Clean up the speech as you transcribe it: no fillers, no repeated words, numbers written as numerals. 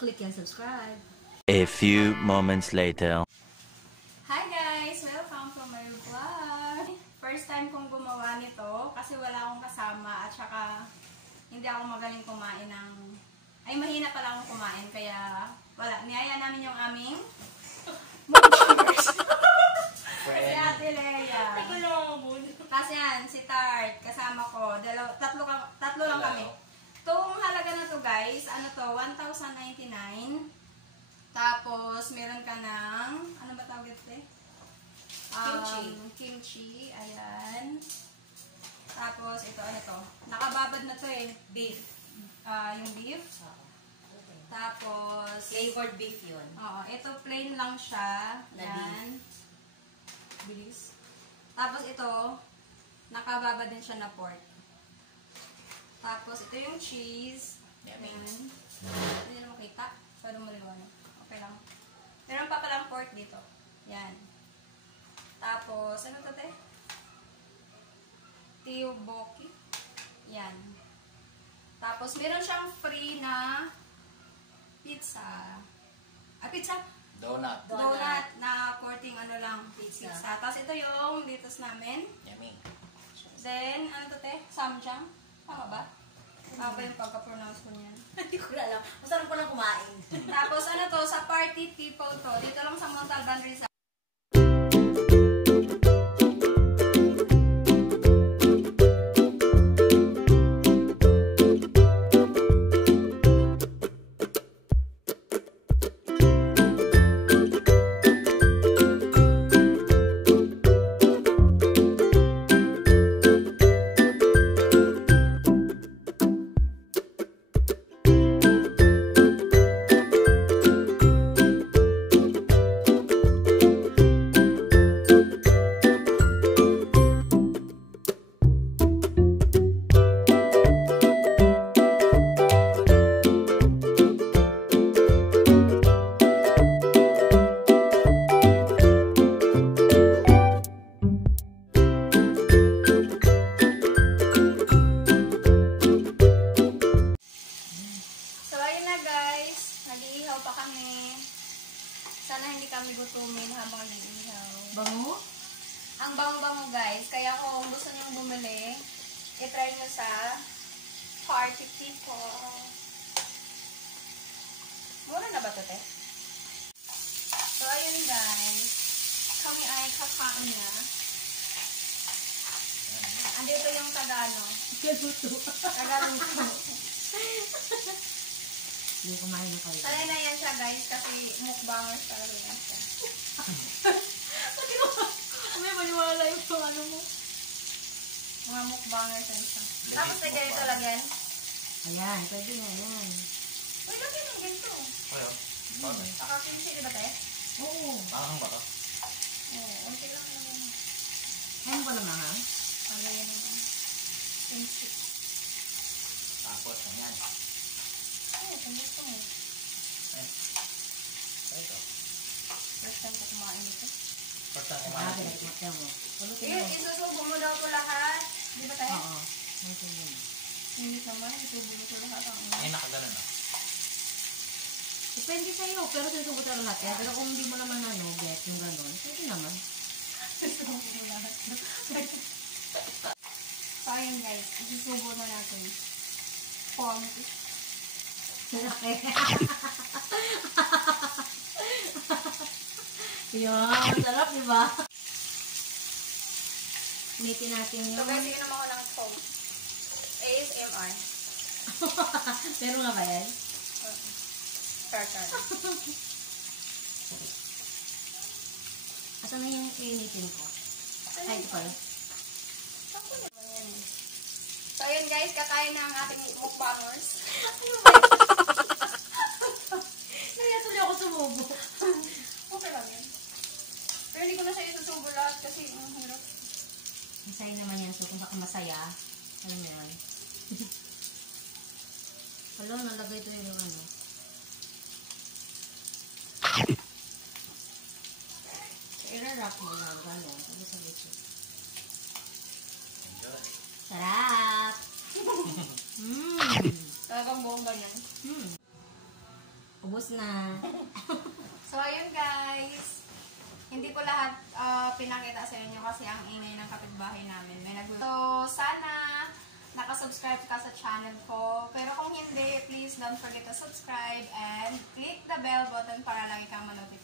Click and subscribe. A few moments later. Hi guys! Welcome to my vlog! First time kong gumawa nito kasi wala akong kasama at saka hindi ako magaling kumain ng... Ay, mahina pala akong kumain kaya wala. Niyaya namin yung aming mukbangers. Si Ate Lea. Kasi yan, si Tart, kasama ko. Tatlo lang kami. Itong halaga na to guys, ano to, 1,099. Tapos, meron ka ng, ano ba tawag ito? Kimchi, ayan. Tapos, ito, ano to? Nakababad na to eh. Beef. Yung beef. Tapos, Flavored beef yun. oo, ito plain lang siya. Yan. Bilis. Tapos, ito, nakababad din siya na pork. Tapos, ito yung cheese. Ayan. Hindi na makita. Pwede mo liwanag. Okay lang. Meron pa palang pork dito. Yan. Tapos, ano to, te? Tteokbokki. Yan. Tapos, meron siyang free na pizza. Pizza? Donut. Donut na coating ano lang, pizza. Tapos, ito yung litos namin. Yummy. Then, ano to, te? Samjang. Tama ba? Tama ba yung pagka-pronounce ko niyan? Hindi ko na alam. Masarap ko lang kumain. Tapos, ano to? Sa party people to. Dito lang sa Montalban, Rizal. Sana hindi kami gutumin habang nag-ihaw. Bango? Ang bango-bango guys. Kaya kung gusto nyo bumili, i-try nyo sa Party People. Mura na ba ito, te? So, ayun guys. Kami ay kakain na. Andito yung Tagalog. Tagaluto. Hindi kumain na kayo. Sanay na yan siya guys kasi mukbangers talaga yan siya. Pati mo, may maniwala yung ano mo. Mga mukbangers yan siya. Tapos na ganito lang yan. Ayan, pwede nga yan. Uy, lagyan ng ganito. Ayo. Bakit? Saka kimchi, di ba tayo? Oo. Parang ba to? Oo, unti lang naman. Ano pa naman ha? Lagyan naman. Kimchi. Tapos, ganyan. Oo, kung gusto mo. Ito. First time ko kumain ito. First time Ah, kumain. pinagmatya mo. Pulutin Yun, mo. isusubo mo daw ito lahat. Di ba tayo? Oo. Nasa yun. Hindi naman, isusubo mo ito lahat. Ay, nakaganon na. Depende sa'yo, pero sinusubo tayo lahat yan. Pero kung hindi mo naman get yung gano'n, pwede naman. Isusubo mo lahat. So, ayun guys, isusubo na natin. Ponti. Malaki. Yan, sarap, di ba? Initin natin So yung... guys, inom ako ng foam. ASMR. Pero nga ba yan? Tartar. Asan na yung initin ko? Ay, ito pala. So ayun guys, kakain na ang ating mukbangers. Kaya tuloy ako sumubo. Okay lang yan. Pero hindi ko na siya isusubo lahat kasi ang hirap. Masaya naman yan. So, kung baka masaya, alam mo yan. Hello, nalagay ito yung ano. I-wrap mo lang, gano'n. Sabi sa bitch. Enjoy. Sarap! Talagang bongga yan. Ubus na. So, ayun guys. Hindi ko lahat pinakita sa inyo kasi ang ingay ng kapitbahay namin. So, sana nakasubscribe ka sa channel ko. Pero kung hindi, please don't forget to subscribe and click the bell button para lagi kang manotify.